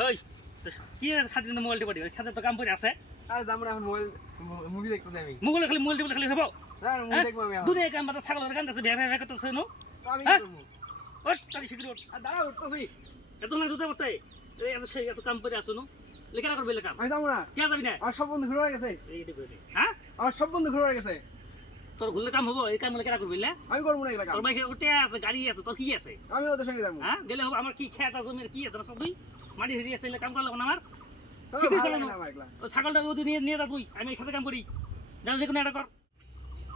ওই কি খাতে মোবাইল টিপা দিবে খাতে তো কাম করে আছে আরে যাবো না এখন মোবাইল মুভি দেখতে যাই আমি মোবাইল টিপা খালি হবো না মুভি দেখবো আমি এখন দুনিয়া কাম বাতা ছাগলের কাম আছে ভে করতেছে নো আমি হ্যাঁ? কি করবো ওই তালি শিগগির ওঠ আর দাঁড়া উঠতেছি এত না জুতা পড়তে এই এত কাম করে আসো নো লেখা করবে লেখা আমি যাবো না কে যাবি না আর সব বন্ধু ঘুরে গেছে এইটা করে হ্যাঁ আর সব বন্ধু ঘুরে গেছে তোর ঘুরলে কাম হবো এই কাম লেখা করবে লে আমি করবো না এগুলা কাম তোর বাইকে উঠে আছে গাড়ি আছে তোর কি আছে আমি ওদের সঙ্গে যাবো হ্যাঁ গেলে হবে আমার কি খেত আছে জমির কি আছে সব তুই মাটি হেরিয়ে আছে কাম করলে আমার ভালো ঠিক আছে লাগে না আমার এগুলা। ও ছাগলটা ওদি নিয়ে নিয়ে যা তুই আমি খেতে কাম করি জানো যে কোনো একটা কর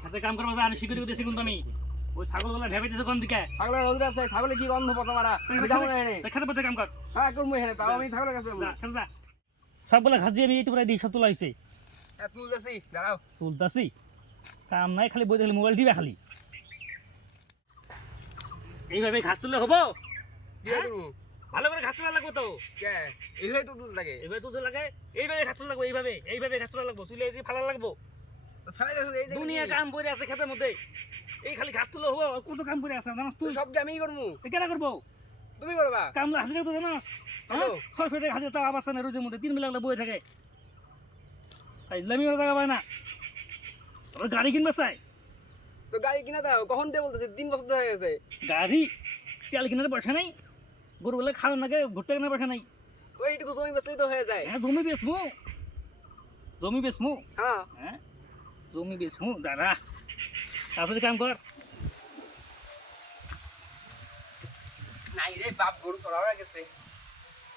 খেতে কাম করবো আমি শিখে দিতে শিখুন তুমি ওই ছাগলগুলো ভেবে দিছে কোন দিকে ছাগলের রোদ আছে ছাগলে কি গন্ধ পচা মারা আমি যাবো না এনে খেতে পথে কাম কর হ্যাঁ করবো এখানে তাও আমি ছাগলের কাছে যাবো যা না খেতে যা সবগুলা ঘাস দিয়ে আমি এইটুকু দিই সব তোলা হয়েছে তুলতেছি দাঁড়াও তুলতাছি কাম নাই খালি বই দেখলে মোবাইল দিবে খালি এইভাবে ঘাস তুললে হবো কি হ্যাঁ? করবো ভালো করে ঘাস তোলা লাগবে তো কে এইভাবে তো তুলতে লাগে এইভাবে তুলতে লাগে এইভাবে ঘাস তোলা লাগবো এইভাবে ঘাস তোলা লাগবো তুলে এই ফালা লাগবো তো ফেলাই দেখো এই দুনিয়া কাম করে আছে খেতের মধ্যে এই খালি ঘাস তুলে হবো কত কাম করে আছে জানাস তুই সব আমিই করবো কেনা করবো তুমি করবা কাম হাজিরা তো জানাস হ্যালো। 600 টাকা হাজিরা তাও আবাস না রোজের মধ্যে 3 বেলা বয়ে থাকে লামি টাকা পায় না ওর গাড়ি কিনবে চাই তো গাড়ি কিনা দাও কখন দিয়ে বলতেছে 3 বছর তো হয়ে গেছে গাড়ি তেল কেনার পয়সা নাই গরুগুলো খাওয়ার নাকি ঘুরতে কেনার পয়সা নাই তো এইটুকু জমি বেচলেই তো হয়ে যায় হ্যাঁ জমি বেচমু হ্যাঁ হ্যাঁ জমি বেচমু দাদা তারপরে কাম কর নাই রে বাপ গরু চড়াও হয়ে গেছে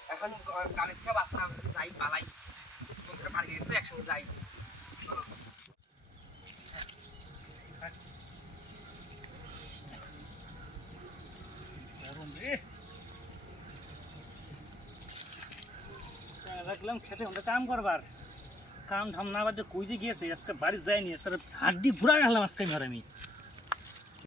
এখন গাড়ির থেকে বাসা যাই পালাই তোদের বাড়ি গেছে একসঙ্গে যাই গরম রে রাখলাম খেতে আমাদের কাম করবার কাম ধাম না বাদে কই যে গিয়েছে আজকে বাড়ি যায়নি আজকে হাড্ডি ঘুরা গেলাম আজকে ঘরে আমি